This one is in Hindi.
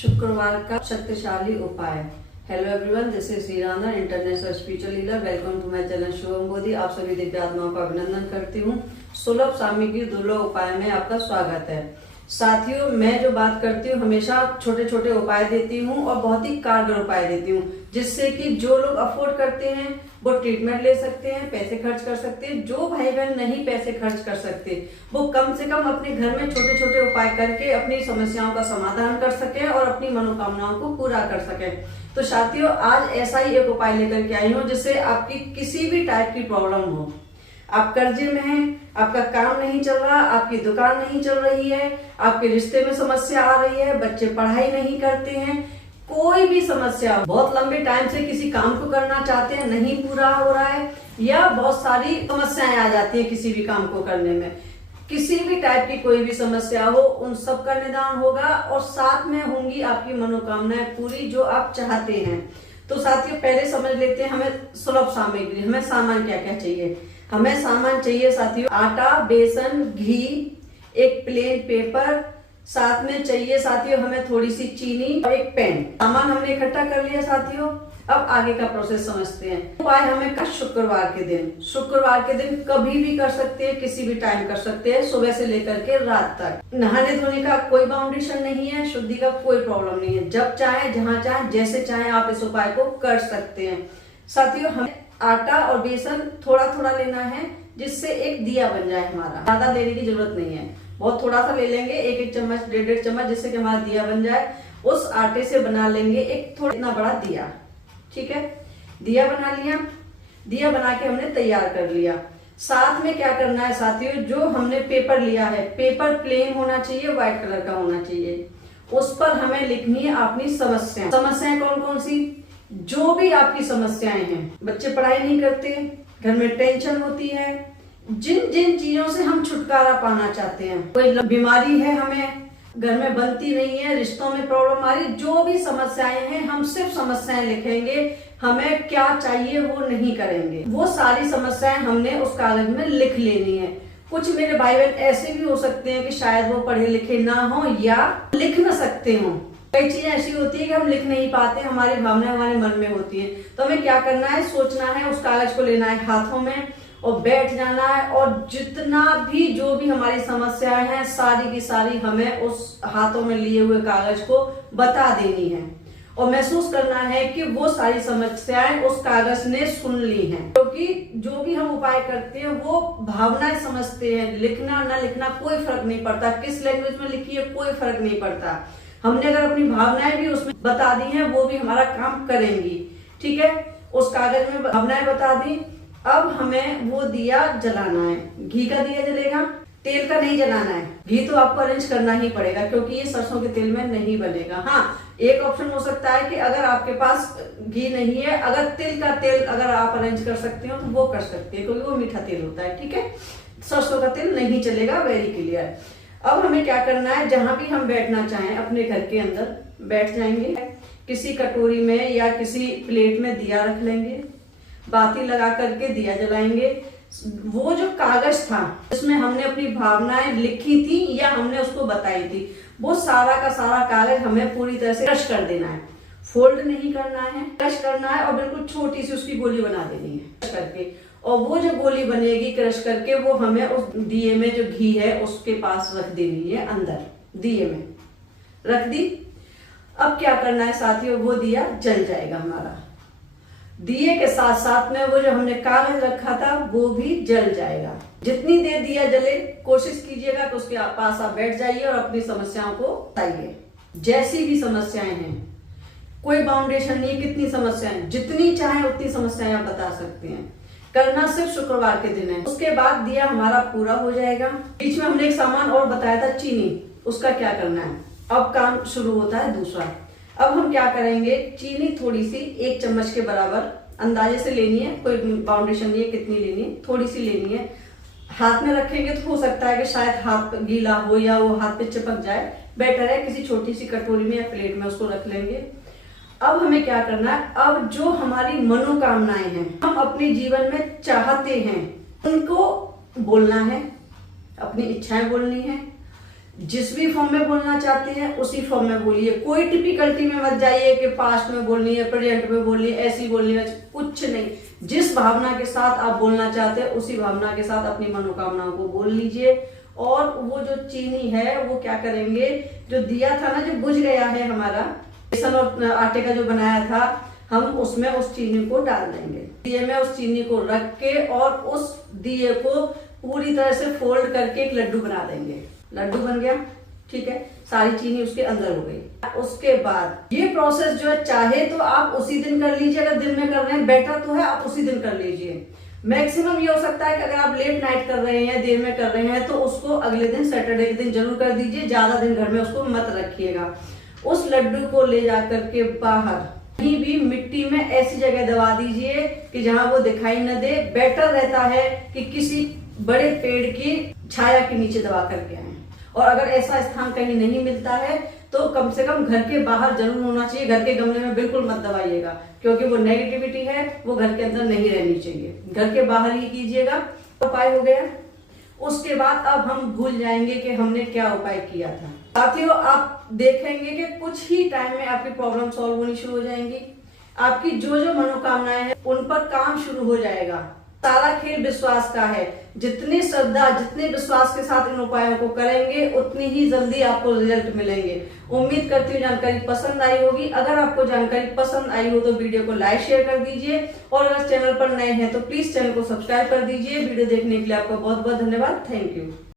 शुक्रवार का शक्तिशाली उपाय। Hello everyone, this is Hirana, international spiritual healer. Welcome to my channel Shubham Bodhi. आप सभी दिव्य आत्माओं का अभिनंदन करती हूँ। सुलभ सामग्री दुर्लभ उपाय में आपका स्वागत है। साथियों, मैं जो बात करती हूँ हमेशा छोटे छोटे उपाय देती हूँ और बहुत ही कारगर उपाय देती हूँ, जिससे कि जो लोग अफोर्ड करते हैं वो ट्रीटमेंट ले सकते हैं, पैसे खर्च कर सकते हैं। जो भाई बहन नहीं पैसे खर्च कर सकते वो कम से कम अपने घर में छोटे छोटे उपाय करके अपनी समस्याओं का समाधान कर सके और अपनी मनोकामनाओं को पूरा कर सके। तो साथियों, आज ऐसा ही एक उपाय लेकर के आई हूँ जिससे आपकी किसी भी टाइप की प्रॉब्लम हो, आप कर्जे में हैं, आपका काम नहीं चल रहा, आपकी दुकान नहीं चल रही है, आपके रिश्ते में समस्या आ रही है, बच्चे पढ़ाई नहीं करते हैं, कोई भी समस्या, बहुत लंबे टाइम से किसी काम को करना चाहते हैं, नहीं पूरा हो रहा है, या बहुत सारी समस्याएं आ जाती है किसी भी काम को करने में, किसी भी टाइप की कोई भी समस्या हो, उन सब का निदान होगा और साथ में होंगी आपकी मनोकामनाएं पूरी जो आप चाहते हैं। तो साथियों, पहले समझ लेते हैं हमें सुलभ सामग्री, हमें सामान क्या क्या चाहिए। हमें सामान चाहिए साथियों, आटा, बेसन, घी, एक प्लेन पेपर, साथ में चाहिए साथियों हमें थोड़ी सी चीनी और एक पेन। सामान हमने इकट्ठा कर लिया साथियों। अब आगे का प्रोसेस समझते हैं। उपाय हमें कर शुक्रवार के दिन कभी भी कर सकते हैं, किसी भी टाइम कर सकते हैं, सुबह से लेकर के रात तक। नहाने धोने का कोई बाउंडेशन नहीं है, शुद्धि का कोई प्रॉब्लम नहीं है। जब चाहे, जहां चाहे, जैसे चाहे आप इस उपाय को कर सकते हैं। साथियों, हमें आटा और बेसन थोड़ा थोड़ा लेना है, जिससे एक दिया बन जाए हमारा। ज्यादा लेने की जरूरत नहीं है, बहुत थोड़ा सा ले लेंगे, एक चम्मच, डेढ़ चम्मच, जिससे कि हमारा दिया बन जाए। उस आटे से बना लेंगे एक थोड़ा इतना बड़ा दिया। ठीक है, दिया बना लिया। दिया बना के हमने तैयार कर लिया। साथ में क्या करना है साथियों, जो हमने पेपर लिया है, पेपर प्लेन होना चाहिए, व्हाइट कलर का होना चाहिए। उस पर हमें लिखनी है अपनी समस्याएं कौन कौन सी, जो भी आपकी समस्याएं हैं। बच्चे पढ़ाई नहीं करते, घर में टेंशन होती है, जिन जिन चीजों से हम छुटकारा पाना चाहते हैं, कोई बीमारी है हमें, घर में बनती नहीं है, रिश्तों में प्रॉब्लम आ रही, जो भी समस्याएं हैं, हम सिर्फ समस्याएं लिखेंगे, हमें क्या चाहिए वो नहीं करेंगे। वो सारी समस्याएं हमने उस कागज में लिख लेनी है। कुछ मेरे भाई बहन ऐसे भी हो सकते हैं कि शायद वो पढ़े लिखे ना हो या लिख ना सकते हो। कई चीजें ऐसी होती है कि हम लिख नहीं पाते, हमारी भावनाएं हमारे मन में होती है। तो हमें क्या करना है, सोचना है, उस कागज को लेना है हाथों में और बैठ जाना है, और जितना भी जो भी हमारी समस्याएं हैं सारी की सारी हमें उस हाथों में लिए हुए कागज को बता देनी है और महसूस करना है कि वो सारी समस्याएं उस कागज ने सुन ली हैं। क्योंकि जो भी हम उपाय करते हैं वो भावनाएं समझते हैं, लिखना ना लिखना कोई फर्क नहीं पड़ता, किस लैंग्वेज में लिखी है कोई फर्क नहीं पड़ता। हमने अगर अपनी भावनाएं भी उसमें बता दी हैं, वो भी हमारा काम करेंगी। ठीक है, उस कागज में भावनाएं बता दी। अब हमें वो दिया जलाना है। घी का दिया जलेगा, तेल का नहीं जलाना है। घी तो आपको अरेंज करना ही पड़ेगा, क्योंकि ये सरसों के तेल में नहीं बनेगा। हाँ, एक ऑप्शन हो सकता है कि अगर आपके पास घी नहीं है, अगर तिल का तेल अगर आप अरेंज कर सकते हो तो वो कर सकते हैं, क्योंकि वो मीठा तेल होता है। ठीक है, सरसों का तेल नहीं चलेगा, वेरी क्लियर। अब हमें क्या करना है, जहां भी हम बैठना चाहें अपने घर के अंदर बैठ जाएंगे। किसी कटोरी में या किसी प्लेट में दिया रख लेंगे, बाती लगा करके दिया जलाएंगे। वो जो कागज था जिसमें हमने अपनी भावनाएं लिखी थी या हमने उसको बताई थी, वो सारा का सारा कागज हमें पूरी तरह से क्रश कर देना है। फोल्ड नहीं करना है, क्रश करना है और बिल्कुल छोटी सी उसकी गोली बना देनी है करके। और वो जो गोली बनेगी क्रश करके, वो हमें उस दिए में जो घी है उसके पास रख देनी है, अंदर दिए में रख दी। अब क्या करना है साथियों, वो दिया जल जाएगा हमारा। दिए के साथ साथ में वो जो हमने कागज रखा था वो भी जल जाएगा। जितनी देर दिया जले, कोशिश कीजिएगा कि उसके पास आप बैठ जाइए और अपनी समस्याओं को बताइए। जैसी भी समस्याएं हैं, कोई बाउंडेशन नहीं, कितनी समस्याएं, जितनी चाहे उतनी समस्याएं आप बता सकते हैं। करना सिर्फ शुक्रवार के दिन है। उसके बाद दिया हमारा पूरा हो जाएगा। बीच में हमने एक सामान और बताया था, चीनी, उसका क्या करना है। अब काम शुरू होता है दूसरा। अब हम क्या करेंगे, चीनी थोड़ी सी, 1 चम्मच के बराबर अंदाजे से लेनी है, कोई बाउंडेशन नहीं है कितनी लेनी है, थोड़ी सी लेनी है। हाथ में रखेंगे तो हो सकता है कि शायद हाथ गीला हो या वो हाथ पे चिपक जाए, बेटर है किसी छोटी सी कटोरी में या प्लेट में उसको रख लेंगे। अब हमें क्या करना है, अब जो हमारी मनोकामनाएं हैं, हम अपने जीवन में चाहते हैं, उनको बोलना है, अपनी इच्छाएं बोलनी है। जिस भी फॉर्म में बोलना चाहते हैं उसी फॉर्म में बोलिए। कोई टिपिकलिटी में मत जाइए कि पास्ट में बोलनी है, प्रेजेंट में बोलनी है, ऐसी बोलनी है, कुछ नहीं। जिस भावना के साथ आप बोलना चाहते हैं उसी भावना के साथ अपनी मनोकामनाओं को बोल लीजिए। और वो जो चीनी है वो क्या करेंगे, जो दिया था ना, जो बुझ गया है हमारा बेसन और आटे का जो बनाया था, हम उसमें उस चीनी को डाल देंगे। दिए में उस चीनी को रख के और उस दिए को पूरी तरह से फोल्ड करके एक लड्डू बना देंगे। लड्डू बन गया, ठीक है, सारी चीनी उसके अंदर हो गई। उसके बाद ये प्रोसेस जो है, चाहे तो आप उसी दिन कर लीजिए, अगर दिन में कर रहे हैं बेटर तो है आप उसी दिन कर लीजिए। मैक्सिमम ये हो सकता है कि अगर आप लेट नाइट कर रहे हैं, देर में कर रहे हैं, तो उसको अगले दिन सैटरडे के दिन जरूर कर दीजिए। ज्यादा दिन घर में उसको मत रखिएगा। उस लड्डू को ले जाकर के बाहर कहीं भी मिट्टी में ऐसी जगह दबा दीजिए कि जहां वो दिखाई न दे। बेटर रहता है कि किसी बड़े पेड़ की छाया के नीचे दबा करके आए। और अगर ऐसा स्थान कहीं नहीं मिलता है तो कम से कम घर के बाहर जरूर होना चाहिए। घर के गमले में बिल्कुल मत दबाइएगा, क्योंकि वो नेगेटिविटी है, वो घर के अंदर नहीं रहनी चाहिए। घर के बाहर ही कीजिएगा। उपाय हो गया। उसके बाद अब हम भूल जाएंगे कि हमने क्या उपाय किया था। साथियों, आप देखेंगे कि कुछ ही टाइम में आपकी प्रॉब्लम सॉल्व होनी शुरू हो जाएंगी। आपकी जो जो मनोकामनाएं हैं उन पर काम शुरू हो जाएगा। सारा खेल विश्वास का है। जितनी श्रद्धा, जितने विश्वास के साथ इन उपायों को करेंगे उतनी ही जल्दी आपको रिजल्ट मिलेंगे। उम्मीद करती हूँ जानकारी पसंद आई होगी। अगर आपको जानकारी पसंद आई हो तो वीडियो को लाइक शेयर कर दीजिए, और अगर चैनल पर नए हैं तो प्लीज चैनल को सब्सक्राइब कर दीजिए। वीडियो देखने के लिए आपका बहुत बहुत धन्यवाद। Thank you.